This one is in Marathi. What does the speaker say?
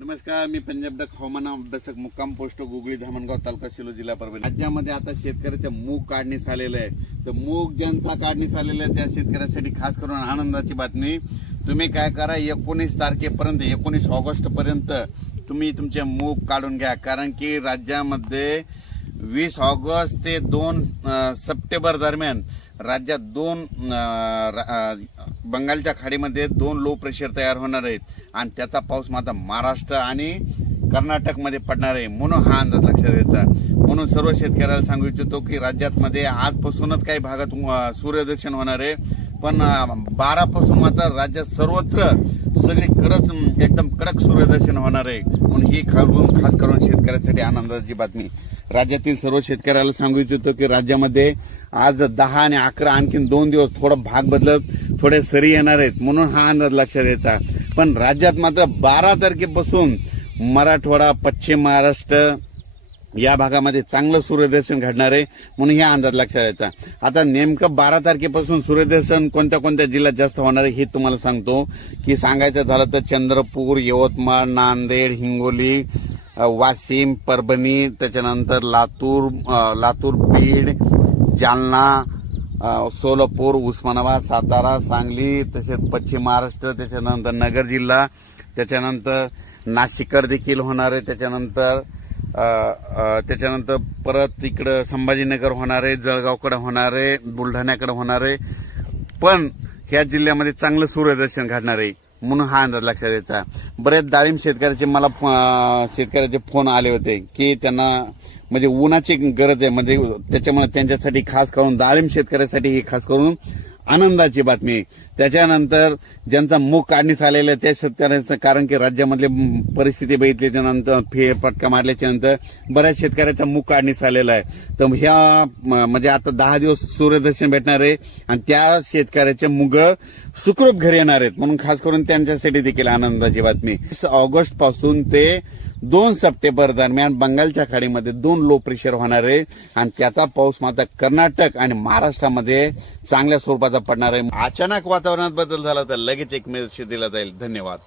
नमस्कार, मी पंजाब डक हवामान अभ्यासक मुक्काम पोस्ट गुगळी धामणगाव तालुका शिलो जिल्हा परभणी। राज्यामध्ये आता शेतकऱ्याच्या मूग काढणीस आलेलं आहे। तर मूग ज्यांचा काढणीस आलेला आहे त्या शेतकऱ्यासाठी खास करून आनंदाची बातमी। तुम्ही काय करा, 19 तारखेपर्यंत 19 ऑगस्ट पर्यंत तुम्ही तुमचे मूग काढून घ्या, कारण की राज्यामध्ये 20 ऑगस्ट ते 2 सप्टेंबर दरम्यान राज्यात बंगालच्या खाडीमध्ये 2 लो प्रेशर तयार होणार आहेत आणि त्याचा पाऊस मात्र महाराष्ट्र आणि कर्नाटकमध्ये पडणार आहे। म्हणून हा अंदाज लक्षात घ्यायचा। म्हणून सर्व शेतकऱ्याला सांगू इच्छितो की राज्यामध्ये आजपासूनच काही भागात सूर्यदर्शन होणार आहे, पण 12 पासून मात्र राज्यात सर्वत्र सगळीकडे एकदम कडक सूर्यदर्शन होणार आहे। म्हणून ही खास करून शेतकऱ्यांसाठी आनंदाची बातमी। राज्यातील सर्व शेतकऱ्याला सांगू इच्छितो की राज्यामध्ये आज 10 आणि 11 आणखीन 2 दिवस थोडा भाग बदलत थोडे सरी येणार आहेत, म्हणून हा अंदाज लक्षात घ्यायचा। पण राज्यात मात्र 12 तारखेपासून मराठवाडा, पश्चिम महाराष्ट्र या भागामध्ये चांगलं सूर्यदर्शन घडणार आहे, म्हणून हा अंदाज लक्षात घ्यायचा। आता नेमकं 12 तारखेपासून सूर्यदर्शन कोणत्या कोणत्या जिल्ह्यात जास्त होणार आहे हे तुम्हाला सांगतो। की सांगायचं झालं तर चंद्रपूर, यवतमाळ, नांदेड, हिंगोली, वाशिम, परभणी, त्याच्यानंतर लातूर, बीड, जालना, सोलापूर, उस्मानाबाद, सातारा, सांगली, तसेच पश्चिम महाराष्ट्र, त्याच्यानंतर नगर जिल्हा, त्याच्यानंतर नाशिककडे देखील होणार आहे, त्याच्यानंतर परत इकडं संभाजीनगर होणार आहे, जळगावकडे होणार आहे, बुलढाण्याकडे होणार आहे। पण ह्या जिल्ह्यामध्ये चांगलं सूर्यदर्शन घडणार आहे, म्हणून हा अंदाज लक्षात द्यायचा। बरेच डाळिंब शेतकऱ्याचे फोन आले होते की त्यांना म्हणजे उन्हाची गरज आहे, म्हणजे त्याच्यामुळे त्यांच्यासाठी खास करून डाळिंब शेतकऱ्यासाठी ही खास करून आनंदाची बातमी। त्याच्यानंतर ज्यांचा मूग काढणीस आलेला आहे त्या शेतकऱ्यांचं, कारण की राज्यामधली परिस्थिती बघितली त्यानंतर फेरफटका मारल्याच्या नंतर बऱ्याच शेतकऱ्याचा मूग काढणीस आलेला आहे। तर ह्या म्हणजे आता 10 दिवस सूर्यदर्शन भेटणार आहे आणि त्या शेतकऱ्याचे मूग सुखरूप घरी येणार आहेत, म्हणून खास करून त्यांच्यासाठी देखील आनंदाची बातमी। 20 ऑगस्ट पासून ते 2 सप्टेंबर दरम्यान बंगालच्या खाडीमध्ये 2 लो प्रेशर होणार आहे आणि त्याचा पाऊस मात्र कर्नाटक आणि महाराष्ट्रामध्ये चांगल्या स्वरूपाचा पडणार आहे। अचानक वातावरणात बदल झाला तर लगेच एक मेसेज दिला जाईल। धन्यवाद।